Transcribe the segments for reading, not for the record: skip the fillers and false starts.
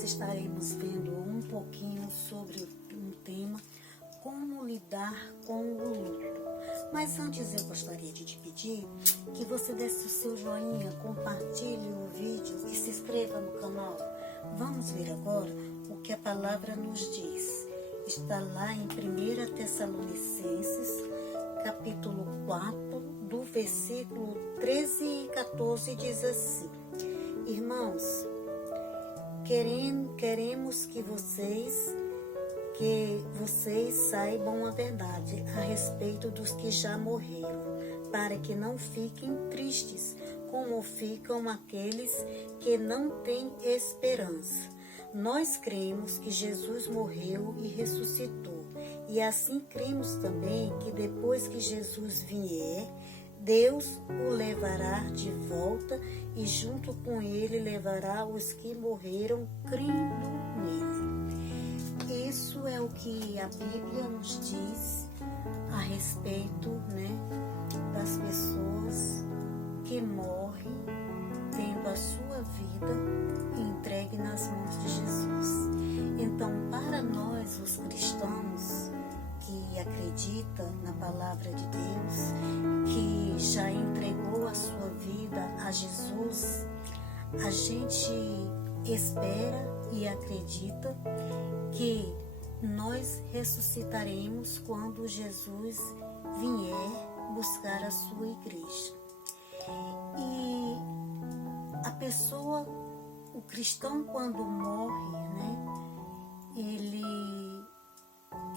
nós estaremos vendo um pouquinho sobre um tema, como lidar com o luto. Mas antes eu gostaria de te pedir que você desse o seu joinha, compartilhe o vídeo e se inscreva no canal. Vamos ver agora o que a palavra nos diz. Está lá em 1 Tessalonicenses, capítulo 4, do versículo 13 e 14, diz assim: Irmãos, queremos que vocês saibam a verdade a respeito dos que já morreram, para que não fiquem tristes, como ficam aqueles que não têm esperança. Nós cremos que Jesus morreu e ressuscitou, e assim cremos também que depois que Jesus vier, Deus o levará de volta e junto com ele levará os que morreram crendo nele. Isso é o que a Bíblia nos diz a respeito, das pessoas que morrem tendo a sua vida entregue nas mãos de Jesus. Então, para nós, os cristãos que acreditam na palavra de Deus, que já entregou a sua vida a Jesus, a gente espera e acredita que nós ressuscitaremos quando Jesus vier buscar a sua igreja. E a pessoa, o cristão, quando morre,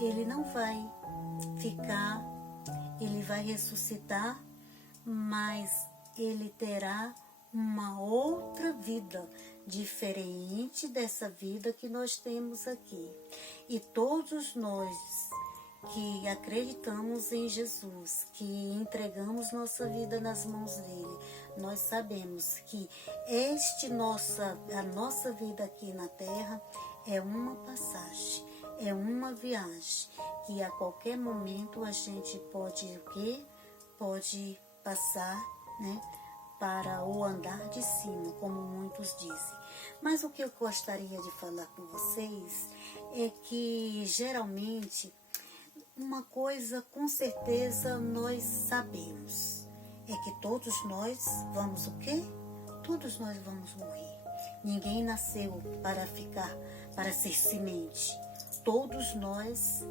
ele não vai ficar, ele vai ressuscitar, mas ele terá uma outra vida, diferente dessa vida que nós temos aqui. E todos nós que acreditamos em Jesus, que entregamos nossa vida nas mãos dele, nós sabemos que a nossa vida aqui na terra é uma passagem, é uma viagem, que a qualquer momento a gente pode passar, para o andar de cima, como muitos dizem. Mas o que eu gostaria de falar com vocês é que, geralmente, uma coisa com certeza nós sabemos, é que todos nós vamos o quê? Todos nós vamos morrer. Ninguém nasceu para ser semente. Todos nós,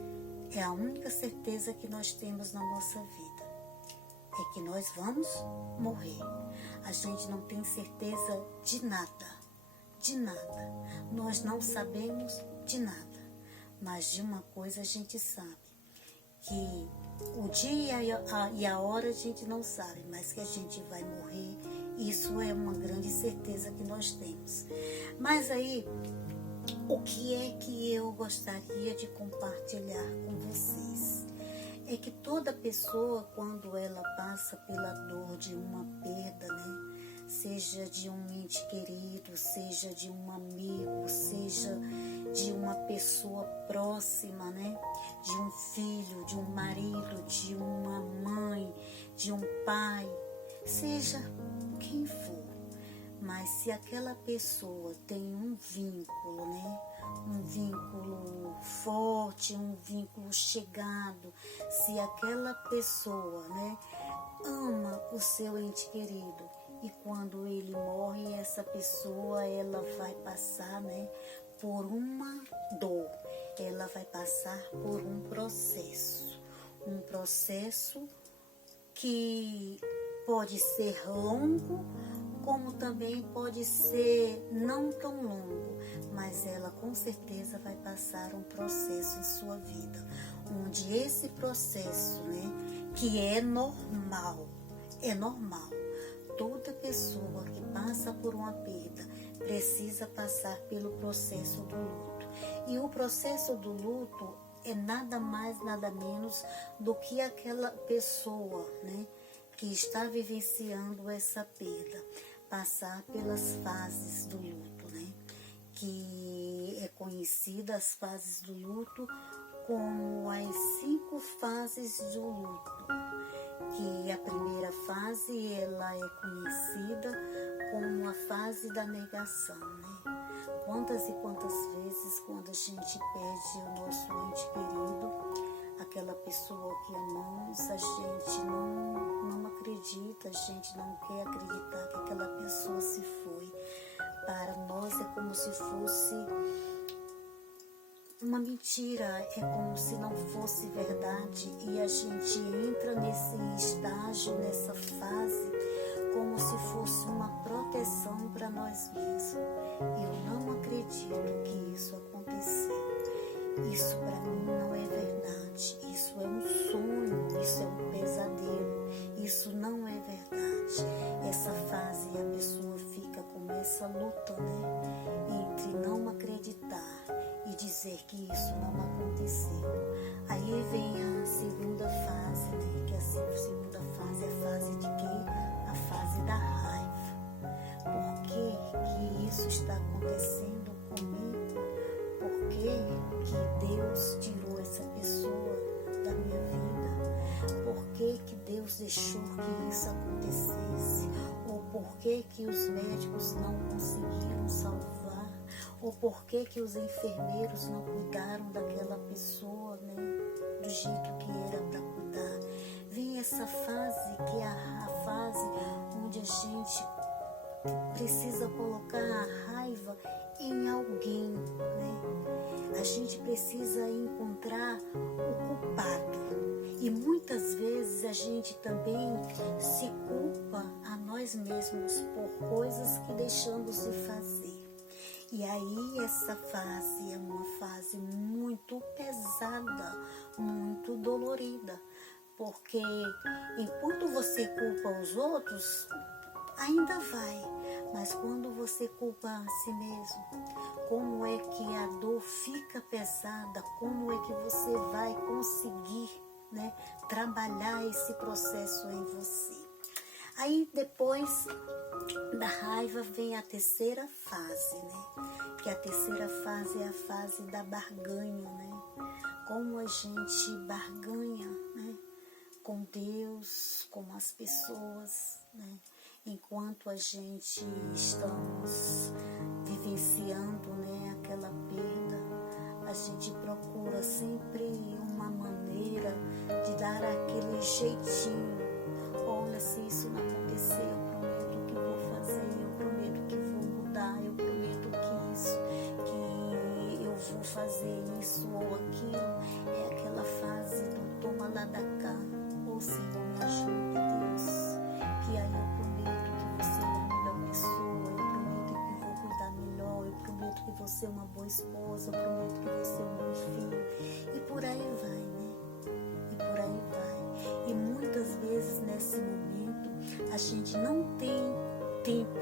é a única certeza que nós temos na nossa vida, é que nós vamos morrer. A gente não tem certeza de nada, nós não sabemos de nada, mas de uma coisa a gente sabe, que o dia e a hora a gente não sabe, mas que a gente vai morrer, isso é uma grande certeza que nós temos. Mas aí, o que é que eu gostaria de compartilhar com vocês? É que toda pessoa, quando ela passa pela dor de uma perda, seja de um ente querido, seja de um amigo, seja de uma pessoa próxima, de um filho, de um marido, de uma mãe, de um pai, seja quem for. Mas se aquela pessoa tem um vínculo, um vínculo forte, um vínculo chegado, se aquela pessoa, ama o seu ente querido, e quando ele morre, essa pessoa, ela vai passar, por uma dor, ela vai passar por um processo que pode ser longo, como também pode ser não tão longo, mas ela com certeza vai passar um processo em sua vida, onde esse processo, que é normal, toda pessoa que passa por uma perda precisa passar pelo processo do luto. E o processo do luto é nada mais, nada menos do que aquela pessoa, que está vivenciando essa perda, passar pelas fases do luto, que é conhecida as fases do luto como as 5 fases do luto, que a primeira fase ela é conhecida como a fase da negação, quantas e quantas vezes quando a gente perde o nosso ente querido, aquela pessoa que amamos, a gente não acredita, a gente não quer acreditar que aquela pessoa se foi. Para nós é como se fosse uma mentira, é como se não fosse verdade, e a gente entra nesse estágio, nessa fase, como se fosse uma proteção para nós mesmos. Eu não acredito que isso aconteceu. Isso para mim não é verdade. Isso é um sonho, isso é um pesadelo. Isso não é verdade. Essa fase a pessoa fica com essa luta, entre não acreditar e dizer que isso não aconteceu. Aí vem a segunda fase, que a segunda fase é a fase de quê? A fase da raiva. Por que isso está acontecendo comigo? Por que Deus tirou essa pessoa da minha vida? Por que Deus deixou que isso acontecesse? Ou por que os médicos não conseguiram salvar? Ou por que os enfermeiros não cuidaram daquela pessoa, do jeito que era para cuidar? Vem essa fase, que é a fase onde a gente precisa colocar a raiva em alguém, A gente precisa encontrar o culpado. E muitas vezes a gente também se culpa a nós mesmos por coisas que deixamos de fazer. E aí essa fase é uma fase muito pesada, muito dolorida, porque enquanto você culpa os outros, ainda vai, mas quando você culpa a si mesmo, como é que a dor fica pesada, como é que você vai conseguir, trabalhar esse processo em você? Aí depois da raiva vem a terceira fase, que a terceira fase é a fase da barganha, Como a gente barganha, com Deus, com as pessoas, Enquanto a gente estamos vivenciando, aquela perda, a gente procura sempre uma maneira de dar aquele jeitinho. Olha, se isso não acontecer, eu prometo que vou fazer, eu prometo que vou mudar, eu prometo que eu vou fazer isso ou aquilo. É aquela fase do toma lá da cá, ô Senhor, me ajude, Deus, que aí eu prometo que você é a melhor pessoa, eu prometo que vou cuidar melhor, eu prometo que você é uma boa esposa, eu prometo que você é um bom filho, e por aí vai, E por aí vai. E muitas vezes nesse momento a gente não tem tempo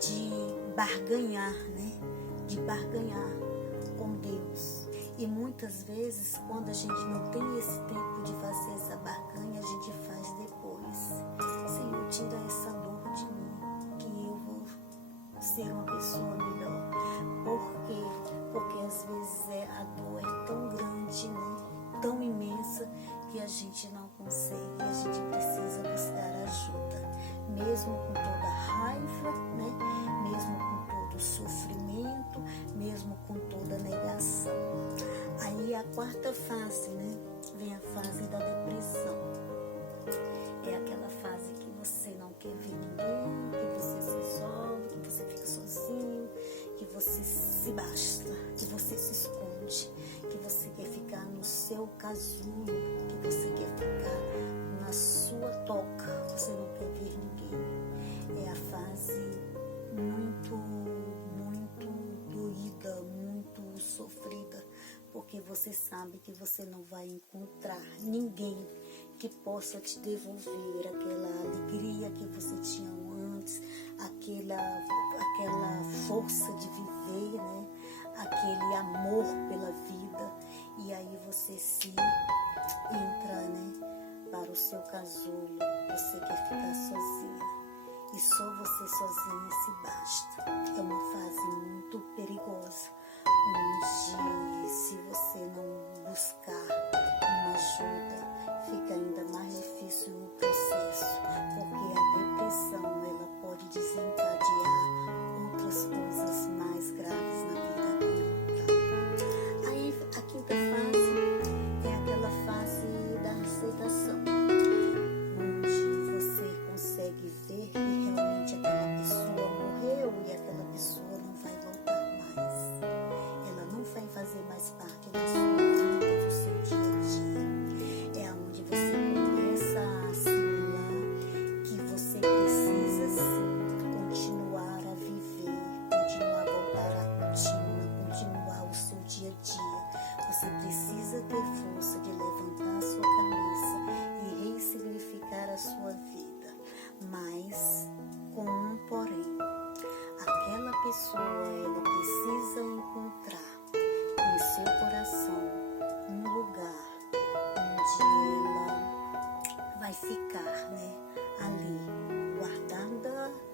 de barganhar, De barganhar com Deus. E muitas vezes, quando a gente não tem esse tempo de fazer essa barganha, a gente faz depois. Senhor, tira essa dor de mim, que eu vou ser uma pessoa melhor. Por quê? Porque às vezes a dor é tão grande, tão imensa, que a gente não consegue. E a gente precisa buscar ajuda. Mesmo com toda a raiva, Mesmo com todo o sofrimento, mesmo com toda a negação. Aí a quarta fase, Vem a fase da depressão. É aquela fase que você não quer ver ninguém, que você se isola, que você fica sozinho, que você se basta, que você se esconde, que você quer ficar no seu casulo, que você quer ficar na sua toca, você não quer ver ninguém. É a fase muito doída, muito sofrida, porque você sabe que você não vai encontrar ninguém que possa te devolver aquela alegria que você tinha antes, aquela força de viver, aquele amor pela vida. E aí você se entra, para o seu casulo, você quer ficar sozinha. E só você sozinha se basta. É uma fase muito perigosa, onde se você não buscar uma ajuda, fica ainda mais difícil o processo, porque a depressão ela pode desencadear outras coisas mais graves na da sua vida, do seu dia a dia. É onde você começa a assimilar que você precisa sim continuar a viver, continuar a voltar à rotina, continuar o seu dia a dia. Você precisa ter força de levantar a sua cabeça e ressignificar a sua vida. Mas com um porém, aquela pessoa, ela precisa encontrar em seu coração um lugar onde ela vai ficar, ali,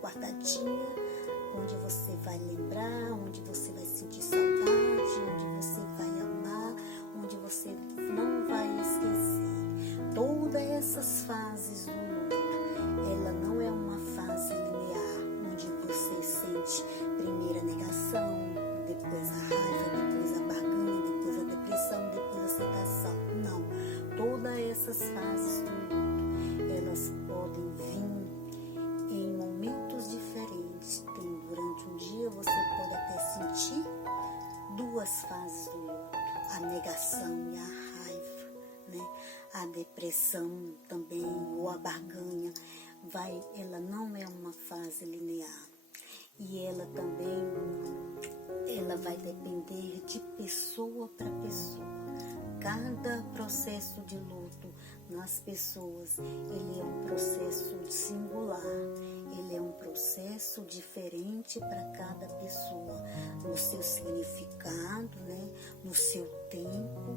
guardadinha, onde você vai lembrar, onde você vai sentir saudade, onde você vai amar, onde você não vai esquecer. Todas essas fases do luto, ela não é uma fase linear, onde você sente primeiro a negação, depois a raiva, depois a barganha, depois a depressão, depois a aceitação. Não, todas essas fases do luto, elas podem vir em momentos diferentes. Durante um dia você pode até sentir duas fases do luto, a negação e a raiva, a depressão também, ou a barganha. Ela não é uma fase linear. E ela também, ela vai depender de pessoa para pessoa. Cada processo de luto nas pessoas, ele é um processo singular, ele é um processo diferente para cada pessoa, no seu significado, no seu tempo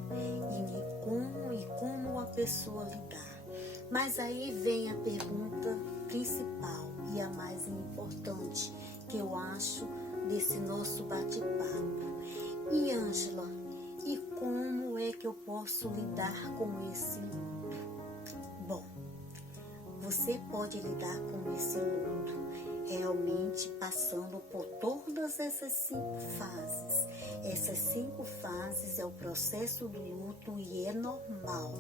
e como a pessoa lidar. Mas aí vem a pergunta principal e a mais importante, que eu acho desse nosso bate-papo. E Ângela, e como é que eu posso lidar com esse luto? Bom, você pode lidar com esse luto realmente passando por todas essas 5 fases. Essas 5 fases é o processo do luto e é normal.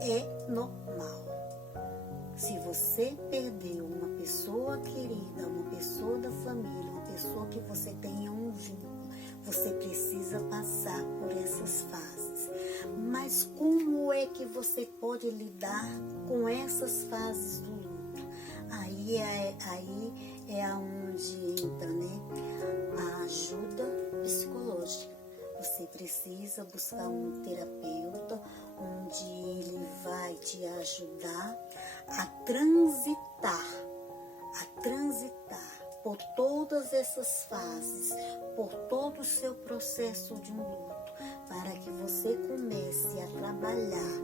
É normal. Se você perdeu uma pessoa querida, uma pessoa da família, uma pessoa que você tenha um vínculo, você precisa passar por essas fases. Mas como é que você pode lidar com essas fases do luto? Aí é onde entra, a ajuda psicológica. Você precisa buscar um terapeuta onde ele vai te ajudar a transitar por todas essas fases, por todo o seu processo de um luto, para que você comece a trabalhar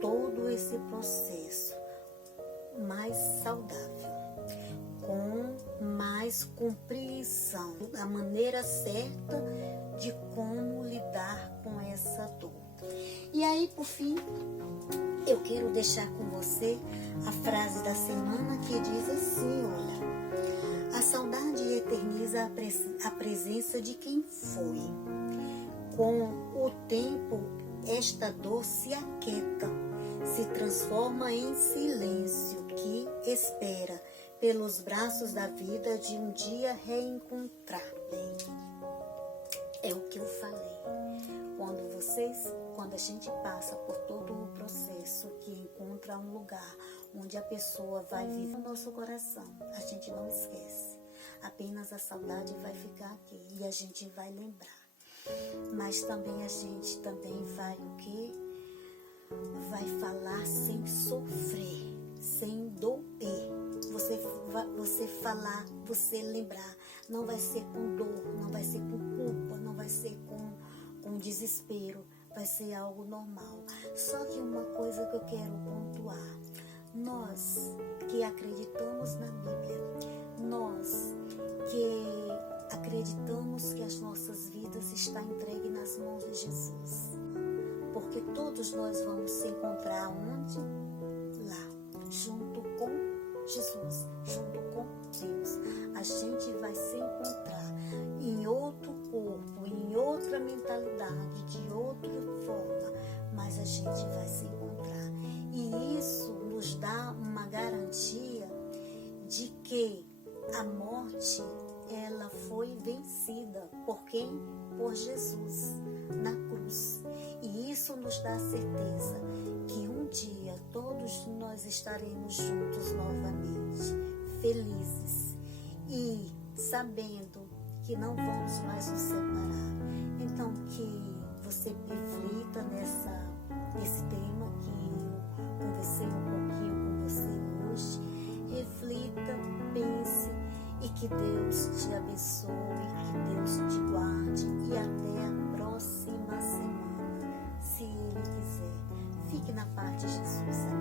todo esse processo mais saudável, com mais compreensão, a maneira certa de como lidar com essa dor. E aí, por fim, eu quero deixar com você a frase da semana que diz assim, olha: a saudade eterniza a presença de quem foi. Com o tempo, esta dor se aquieta, se transforma em silêncio que espera pelos braços da vida de um dia reencontrar. É o que eu falei. Quando a gente passa por todo o processo que encontra um lugar onde a pessoa vai viver no nosso coração, a gente não esquece. Apenas a saudade vai ficar aqui e a gente vai lembrar. Mas também a gente vai o quê? Vai falar sem sofrer, sem doer. Você falar, você lembrar. Não vai ser com dor, não vai ser com culpa, não vai ser com desespero. Vai ser algo normal. Só que uma coisa que eu quero pontuar: nós que acreditamos na Bíblia, nós que acreditamos que as nossas vidas estão entregues nas mãos de Jesus, porque todos nós vamos se encontrar onde? Lá, junto com Jesus, junto com Deus. A gente vai se encontrar em outro corpo, em outra mentalidade, de outra forma, mas a gente vai se encontrar. E isso nos dá uma garantia de que a morte, ela foi vencida por quem? Por Jesus, na cruz. nos dá a certeza que um dia todos nós estaremos juntos novamente, felizes e sabendo que não vamos mais nos separar. Então que você reflita nesse tema que eu conversei um pouquinho com você hoje. Reflita, pense e que Deus te abençoe, que Deus te guarde e até a próxima semana, se Ele quiser. Fique na paz de Jesus.